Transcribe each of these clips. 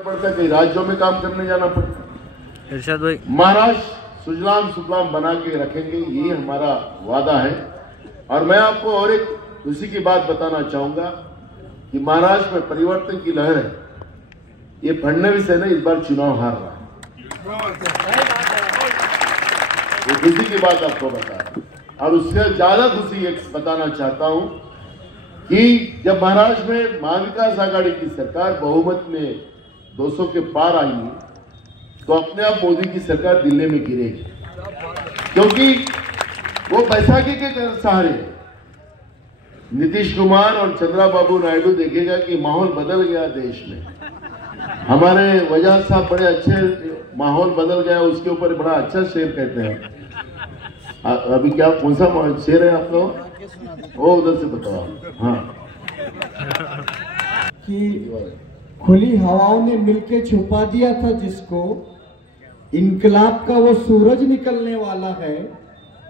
पड़ता है, कई राज्यों में काम करने जाना पड़ता है। इरशाद भाई, महाराष्ट्र सुजलाम सुफलाम बना के रखेंगे, यही हमारा वादा है। और मैं आपको और एक खुशी की बात बताना चाहूंगा कि महाराष्ट्र में परिवर्तन की लहर है। ये फडणवीस है ना, इस बार चुनाव हार रहा है, ये खुशी की बात आपको बता रहा हूं। और उससे ज्यादा खुशी एक बताना चाहता हूं कि जब महाराष्ट्र में महाविकास आघाड़ी की सरकार बहुमत में 200 के पार आई है, तो अपने आप मोदी की सरकार दिल्ली में गिरेगी, क्योंकि वो बैसाखी के सहारे है। नीतीश कुमार और चंद्रबाबू नायडू देखेगा कि माहौल बदल गया देश में। हमारे वजाद साहब बड़े अच्छे माहौल बदल गया, उसके ऊपर बड़ा अच्छा शेर कहते हैं। अभी क्या कौन सा शेर है आप लोग? वो उधर से बताओ। हाँ, कि खुली हवाओं ने मिलके छुपा दिया था जिसको, इनकलाब का वो सूरज निकलने वाला है।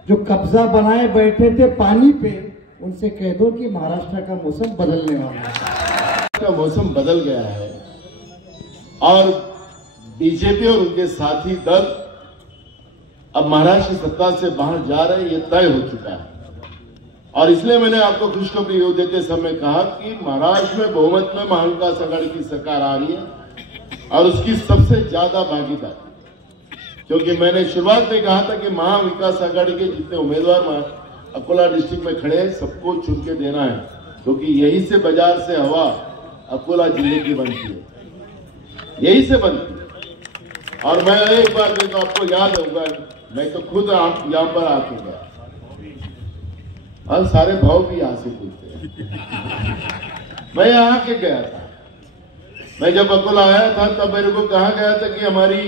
जो कब्जा बनाए बैठे थे पानी पे, उनसे कह दो कि महाराष्ट्र का मौसम बदलने वाला है। का मौसम बदल गया है और बीजेपी और उनके साथी दल अब महाराष्ट्र सत्ता से बाहर जा रहे हैं, ये तय हो चुका है। और इसलिए मैंने आपको खुशखबरी देते समय कहा कि महाराष्ट्र में बहुमत में महाविकास आघाड़ी की सरकार आ रही है और उसकी सबसे ज्यादा भागीदारी, क्योंकि मैंने शुरुआत में कहा था कि महाविकास आघाड़ी के जितने उम्मीदवार अकोला डिस्ट्रिक्ट में खड़े हैं सबको चुन के देना है, क्योंकि यही से बाजार से हवा अकोला जिले की बनती है, यही से बनती है। और मैं एक बार तो आपको याद होगा, मैं तो खुद यहाँ पर आके गया और सारे भाव भी यहाँ से पूछते हैं। मैं यहाँ के गया था, मैं जब अकोला आया था तब मेरे को कहा गया था कि हमारी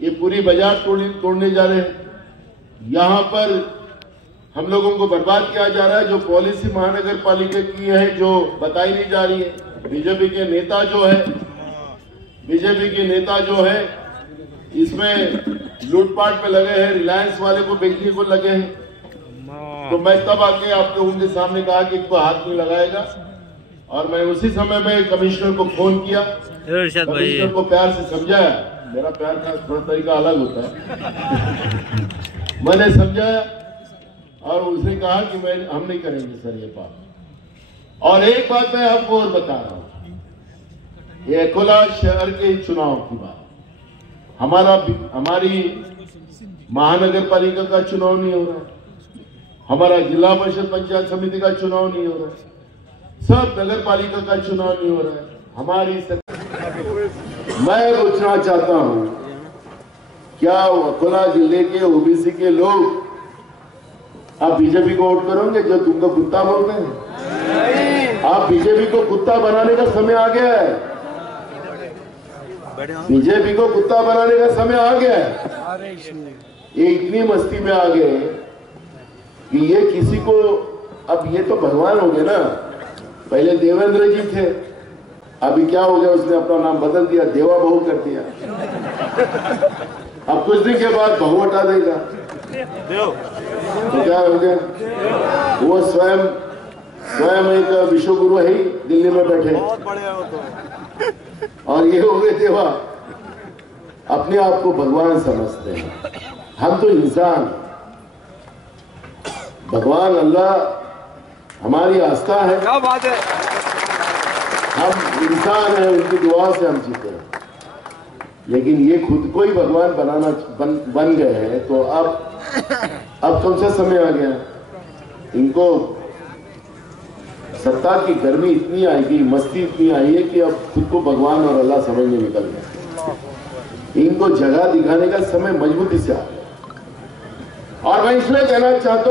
ये पूरी बाजार तोड़ने जा रहे हैं, यहाँ पर हम लोगों को बर्बाद किया जा रहा है। जो पॉलिसी महानगर पालिका की है जो बताई नहीं जा रही है, बीजेपी के नेता जो है इसमें लूटपाट में लगे हैं, रिलायंस वाले को बेचने को लगे हैं। तो मैं तब आके आप लोगों के सामने कहा कि इनको हाथ नहीं लगाएगा, और मैं उसी समय में कमिश्नर को फोन किया, कमिश्नर को प्यार से समझाया। मेरा प्यार का थोड़ा तरीका अलग होता है। मैंने समझाया और उसने कहा कि हम नहीं करेंगे सर ये बात। और एक बात मैं आपको और बता रहा हूं, ये अकोला शहर के चुनाव की बात, हमारी महानगर पालिका का चुनाव नहीं हो रहा है, हमारा जिला परिषद पंचायत समिति का चुनाव नहीं हो रहा है, सब नगर पालिका का चुनाव नहीं हो रहा है। हमारी मैं पूछना चाहता हूं, क्या अकोला जिले के ओबीसी के लोग आप बीजेपी को वोट करोगे जो तुमको कुत्ता बोलते हैं? आप बीजेपी को कुत्ता बनाने का समय आ गया है, बीजेपी को कुत्ता बनाने का समय आ गया है। ये इतनी मस्ती में आ गए कि ये किसी को, अब ये तो भगवान हो गए ना। पहले देवेंद्र जी थे, अभी क्या हो गया, उसने अपना नाम बदल दिया, देवा बहू कर दिया। अब कुछ दिन के बाद बहू हटा देगा तो क्या हो गया? वो स्वयं एक विश्व गुरु है ही, दिल्ली में बैठे, और ये हो गए देवा, अपने आप को भगवान समझते हैं। हम तो इंसान, भगवान अल्लाह हमारी आस्था है, क्या बात है। हम इंसान हैं, उनकी दुआ से हम जीते हैं। लेकिन ये खुद को ही भगवान बन गए हैं, तो अब कौन सा समय आ गया? इनको सत्ता की गर्मी इतनी आएगी, मस्ती इतनी आई है कि अब खुद को भगवान और अल्लाह समझने निकल गए। इनको जगह दिखाने का समय मजबूती से आ गया। और मैं इसलिए कहना चाहता हूं